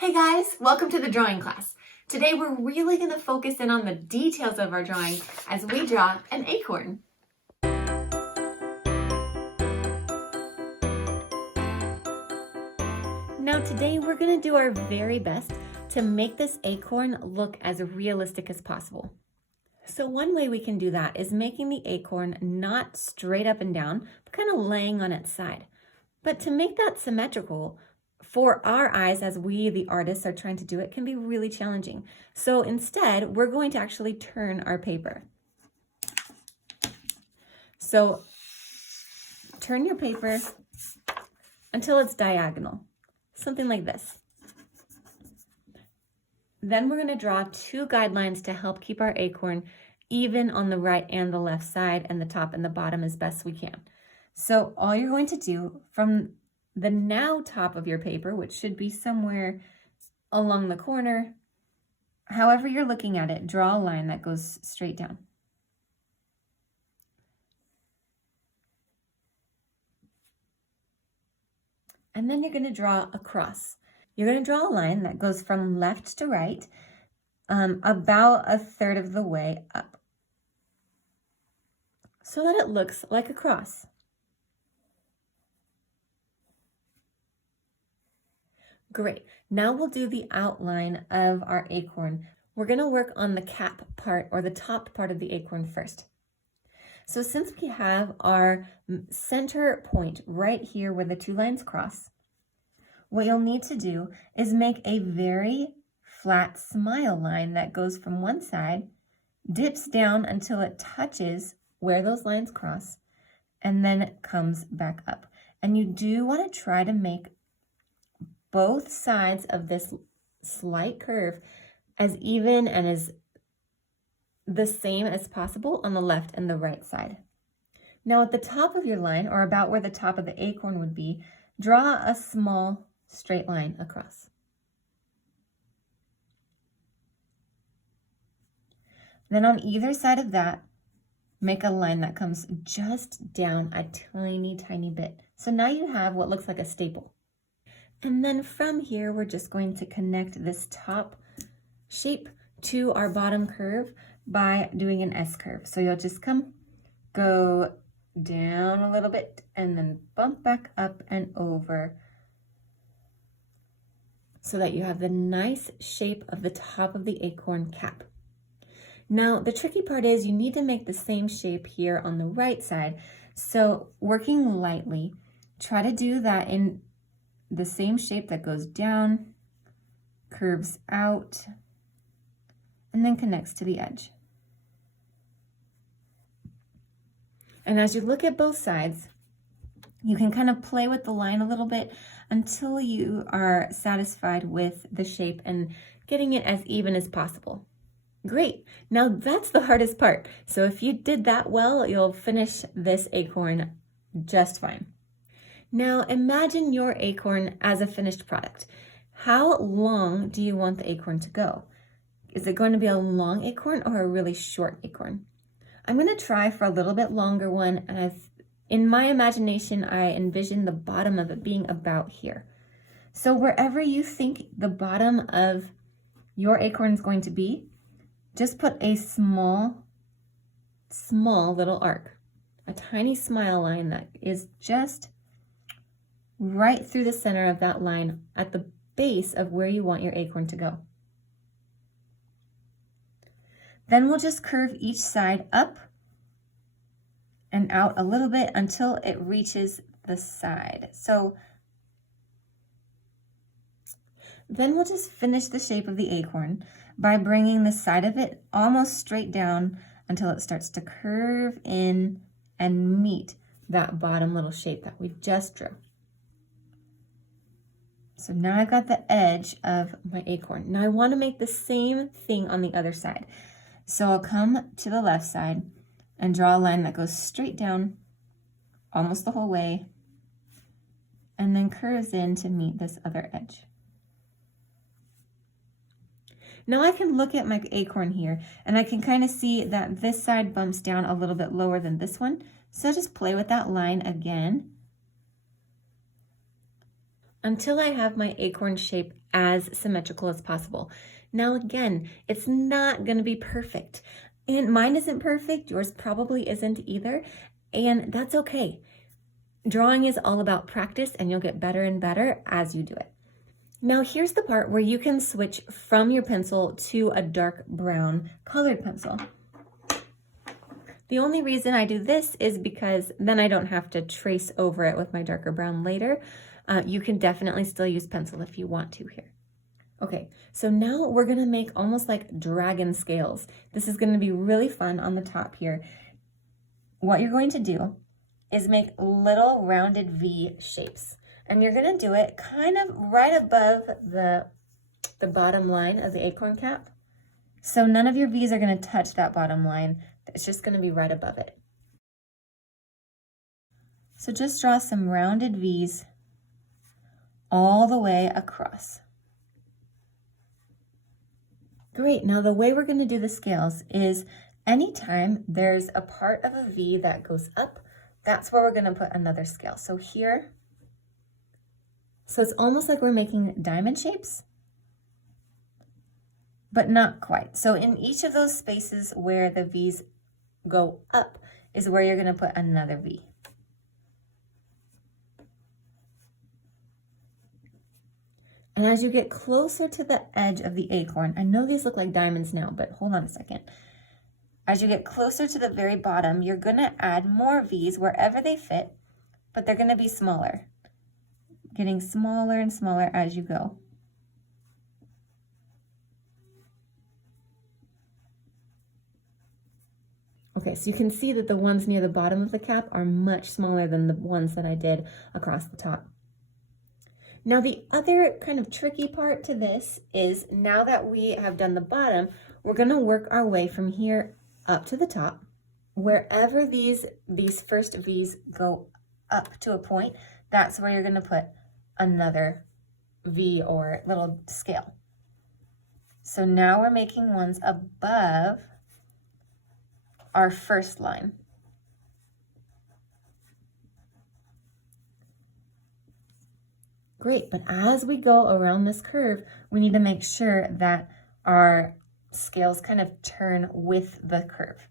Hey guys, welcome to the drawing class. Today we're really going to focus in on the details of our drawing as we draw an acorn. Now today we're going to do our very best to make this acorn look as realistic as possible. So one way we can do that is making the acorn not straight up and down, but kind of laying on its side. But to make that symmetrical, for our eyes, as we, the artists, are trying to do it, can be really challenging. So instead, we're going to actually turn our paper. So turn your paper until it's diagonal, something like this. Then we're going to draw two guidelines to help keep our acorn even on the right and the left side and the top and the bottom as best we can. So all you're going to do from the now top of your paper, which should be somewhere along the corner, however you're looking at it, draw a line that goes straight down. And then you're going to draw a cross. You're going to draw a line that goes from left to right, about a third of the way up, so that it looks like a cross. Great. Now we'll do the outline of our acorn. We're going to work on the cap part, or the top part of the acorn first. So since we have our center point right here where the two lines cross, what you'll need to do is make a very flat smile line that goes from one side, dips down until it touches where those lines cross, and then it comes back up. And you do want to try to make both sides of this slight curve as even and as the same as possible on the left and the right side. Now at the top of your line, or about where the top of the acorn would be, draw a small straight line across. Then on either side of that, make a line that comes just down a tiny, tiny bit. So now you have what looks like a staple. And then from here, we're just going to connect this top shape to our bottom curve by doing an S curve. So you'll just go down a little bit and then bump back up and over so that you have the nice shape of the top of the acorn cap. Now, the tricky part is you need to make the same shape here on the right side. So working lightly, try to do that in the same shape that goes down, curves out, and then connects to the edge. And as you look at both sides, you can kind of play with the line a little bit until you are satisfied with the shape and getting it as even as possible. Great. Now that's the hardest part. So if you did that well, you'll finish this acorn just fine. Now imagine your acorn as a finished product. How long do you want the acorn to go? Is it going to be a long acorn or a really short acorn? I'm going to try for a little bit longer one, as in my imagination I envision the bottom of it being about here. So wherever you think the bottom of your acorn is going to be, just put a small little arc, a tiny smile line that is just right through the center of that line at the base of where you want your acorn to go. Then we'll just curve each side up and out a little bit until it reaches the side. So then we'll just finish the shape of the acorn by bringing the side of it almost straight down until it starts to curve in and meet that bottom little shape that we just drew. So now I've got the edge of my acorn. Now I want to make the same thing on the other side. So I'll come to the left side and draw a line that goes straight down almost the whole way and then curves in to meet this other edge. Now I can look at my acorn here and I can kind of see that this side bumps down a little bit lower than this one. So just play with that line again until I have my acorn shape as symmetrical as possible. Now again, it's not gonna be perfect. And mine isn't perfect, yours probably isn't either, and that's okay. Drawing is all about practice, and you'll get better and better as you do it. Now here's the part where you can switch from your pencil to a dark brown colored pencil. The only reason I do this is because then I don't have to trace over it with my darker brown later. You can definitely still use pencil if you want to here. Okay, so now we're gonna make almost like dragon scales. This is gonna be really fun on the top here. What you're going to do is make little rounded V shapes. And you're gonna do it kind of right above the bottom line of the acorn cap. So none of your V's are gonna touch that bottom line. It's just gonna be right above it. So just draw some rounded V's all the way across. Great, now the way we're gonna do the scales is anytime there's a part of a V that goes up, that's where we're gonna put another scale. So here, so it's almost like we're making diamond shapes, but not quite. So in each of those spaces where the V's go up is where you're gonna put another V. And as you get closer to the edge of the acorn, I know these look like diamonds now, but hold on a second. As you get closer to the very bottom, you're gonna add more V's wherever they fit, but they're gonna be smaller, getting smaller and smaller as you go. Okay, so you can see that the ones near the bottom of the cap are much smaller than the ones that I did across the top. Now the other kind of tricky part to this is now that we have done the bottom, we're gonna work our way from here up to the top. Wherever these first V's go up to a point, that's where you're gonna put another V or little scale. So now we're making ones above our first line. Great, but as we go around this curve, we need to make sure that our scales kind of turn with the curve.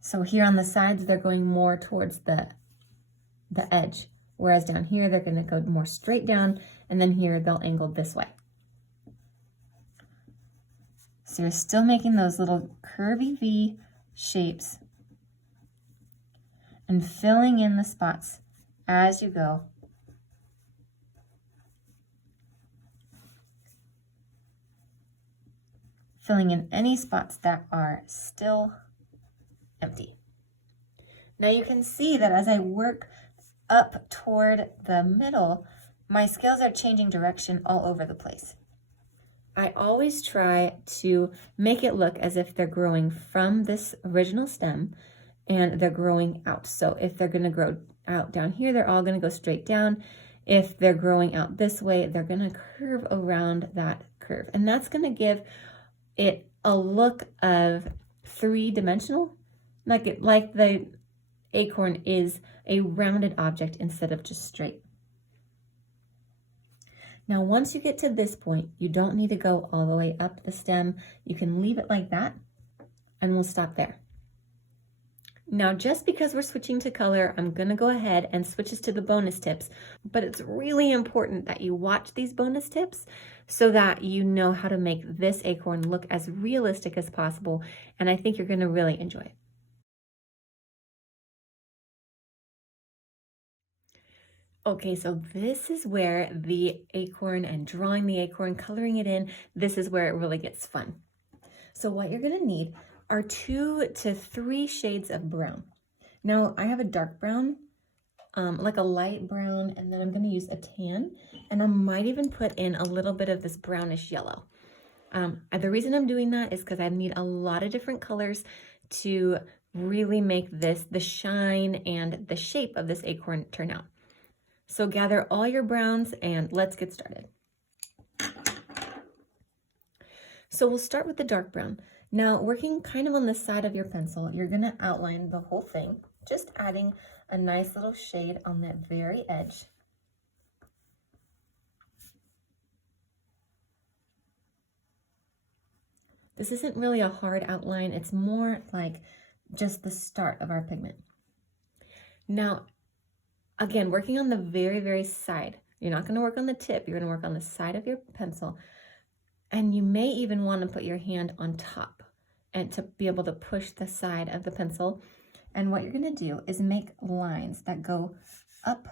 So here on the sides, they're going more towards the edge, whereas down here, they're gonna go more straight down, and then here, they'll angle this way. So you're still making those little curvy V shapes and filling in the spots as you go. Filling in any spots that are still empty. Now you can see that as I work up toward the middle, my scales are changing direction all over the place. I always try to make it look as if they're growing from this original stem and they're growing out. So if they're gonna grow out down here, they're all gonna go straight down. If they're growing out this way, they're gonna curve around that curve. And that's gonna give it a look of three-dimensional, like the acorn is a rounded object instead of just straight. Now, once you get to this point, you don't need to go all the way up the stem. You can leave it like that, and we'll stop there. Now, just because we're switching to color, I'm gonna go ahead and switch us to the bonus tips, but it's really important that you watch these bonus tips so that you know how to make this acorn look as realistic as possible, and I think you're gonna really enjoy it. Okay, so this is where the acorn and drawing the acorn, coloring it in, this is where it really gets fun. So what you're gonna need are 2 to 3 shades of brown. Now I have a dark brown, like a light brown, and then I'm gonna use a tan, and I might even put in a little bit of this brownish yellow. The reason I'm doing that is because I need a lot of different colors to really make this, the shine and the shape of this acorn turn out. So gather all your browns and let's get started. So we'll start with the dark brown. Now, working kind of on the side of your pencil, you're gonna outline the whole thing, just adding a nice little shade on that very edge. This isn't really a hard outline. It's more like just the start of our pigment. Now, again, working on the very, very side. You're not going to work on the tip. You're going to work on the side of your pencil. And you may even want to put your hand on top and to be able to push the side of the pencil. And what you're going to do is make lines that go up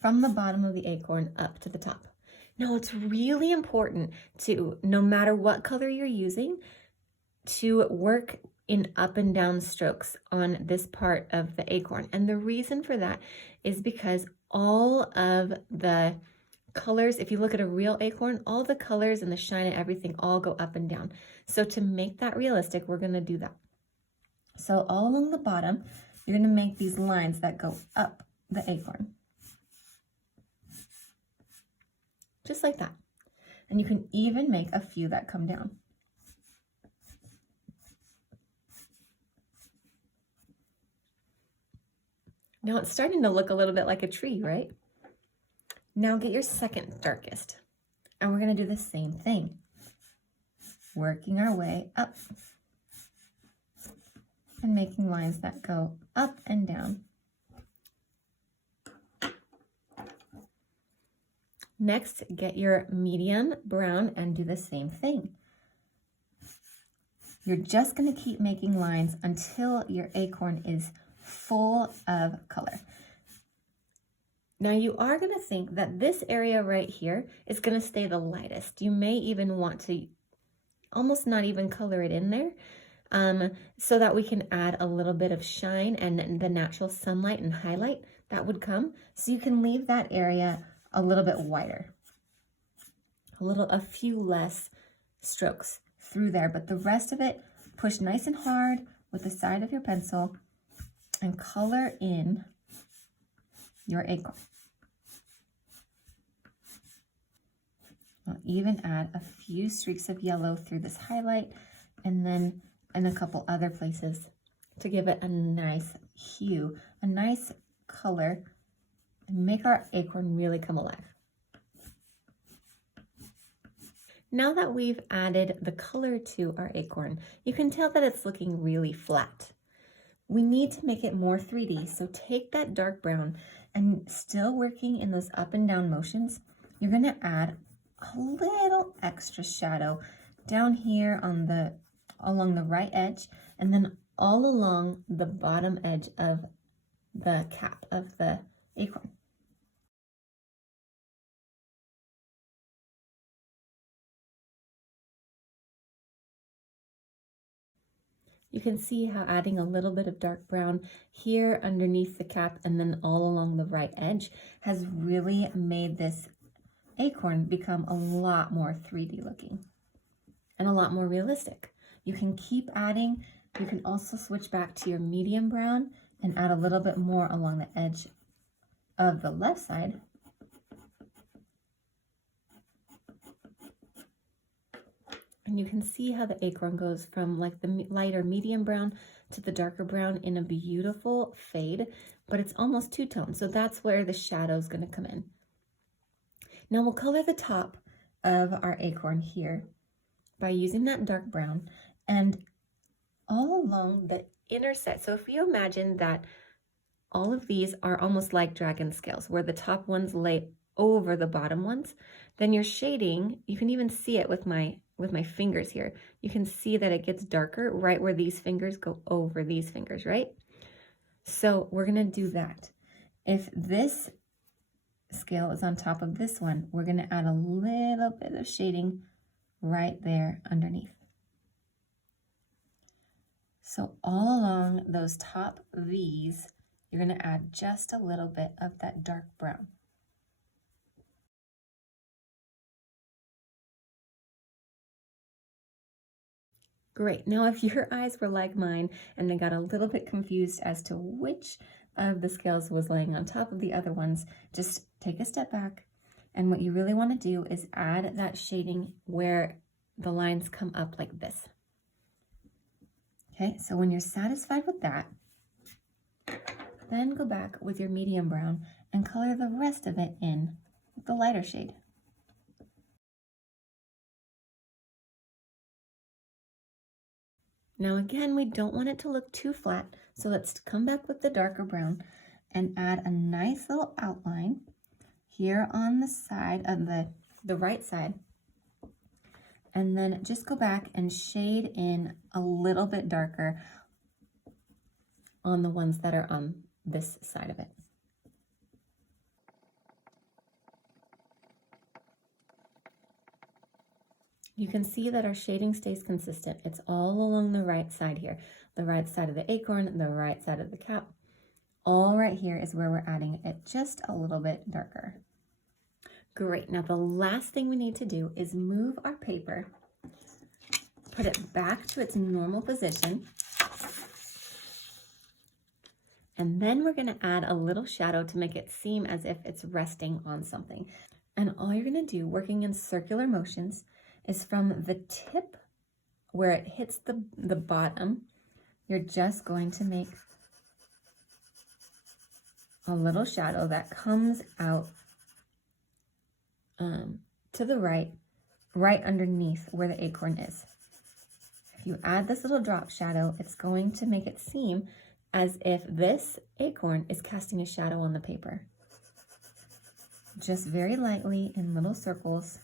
from the bottom of the acorn up to the top. Now, it's really important to, no matter what color you're using, to work in up and down strokes on this part of the acorn. And the reason for that is because all of the colors, if you look at a real acorn, all the colors and the shine and everything all go up and down. So to make that realistic, we're going to do that. So all along the bottom, you're going to make these lines that go up the acorn. Just like that. And you can even make a few that come down. Now it's starting to look a little bit like a tree, right? Now get your second darkest, and we're going to do the same thing. Working our way up and making lines that go up and down. Next, get your medium brown and do the same thing. You're just going to keep making lines until your acorn is full of color. Now you are going to think that this area right here is going to stay the lightest. You may even want to almost not even color it in there so that we can add a little bit of shine and the natural sunlight and highlight that would come. So you can leave that area a little bit wider, a few less strokes through there, but the rest of it, push nice and hard with the side of your pencil and color in your acorn. I'll even add a few streaks of yellow through this highlight and then in a couple other places to give it a nice hue, a nice color, and make our acorn really come alive. Now that we've added the color to our acorn, you can tell that it's looking really flat. We need to make it more 3D, so take that dark brown and still working in those up and down motions, you're going to add a little extra shadow down here on along the right edge and then all along the bottom edge of the cap of the acorn. You can see how adding a little bit of dark brown here underneath the cap and then all along the right edge has really made this acorn become a lot more 3D looking and a lot more realistic. You can keep adding. You can also switch back to your medium brown and add a little bit more along the edge of the left side. And you can see how the acorn goes from like the lighter medium brown to the darker brown in a beautiful fade, but it's almost two-tone. So that's where the shadow is going to come in. Now we'll color the top of our acorn here by using that dark brown and all along the inner side. So if you imagine that all of these are almost like dragon scales where the top ones lay over the bottom ones, then your shading, you can even see it with my fingers here. You can see that it gets darker right where these fingers go over these fingers, right? So we're gonna do that. If this scale is on top of this one, we're gonna add a little bit of shading right there underneath. So all along those top V's, you're gonna add just a little bit of that dark brown. Great. Now, if your eyes were like mine and they got a little bit confused as to which of the scales was laying on top of the other ones, just take a step back. And what you really want to do is add that shading where the lines come up like this. Okay, so when you're satisfied with that, Then go back with your medium brown and color the rest of it in with the lighter shade. Now again, we don't want it to look too flat, so let's come back with the darker brown and add a nice little outline here on the side of the right side. And then just go back and shade in a little bit darker on the ones that are on this side of it. You can see that our shading stays consistent. It's all along the right side here. The right side of the acorn, the right side of the cap. All right here is where we're adding it just a little bit darker. Great, now the last thing we need to do is move our paper, put it back to its normal position, and then we're gonna add a little shadow to make it seem as if it's resting on something. And all you're gonna do, working in circular motions, is from the tip where it hits the bottom, you're just going to make a little shadow that comes out to the right underneath where the acorn is. If you add this little drop shadow, it's going to make it seem as if this acorn is casting a shadow on the paper. Just very lightly in little circles.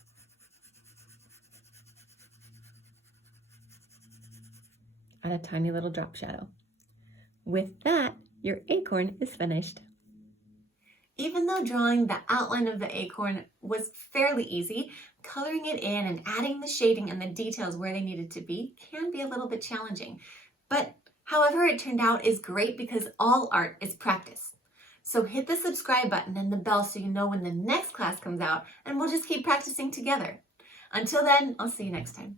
Add a tiny little drop shadow. With that, your acorn is finished. Even though drawing the outline of the acorn was fairly easy, coloring it in and adding the shading and the details where they needed to be can be a little bit challenging. But however it turned out is great because all art is practice. So hit the subscribe button and the bell so you know when the next class comes out, and we'll just keep practicing together. Until then, I'll see you next time.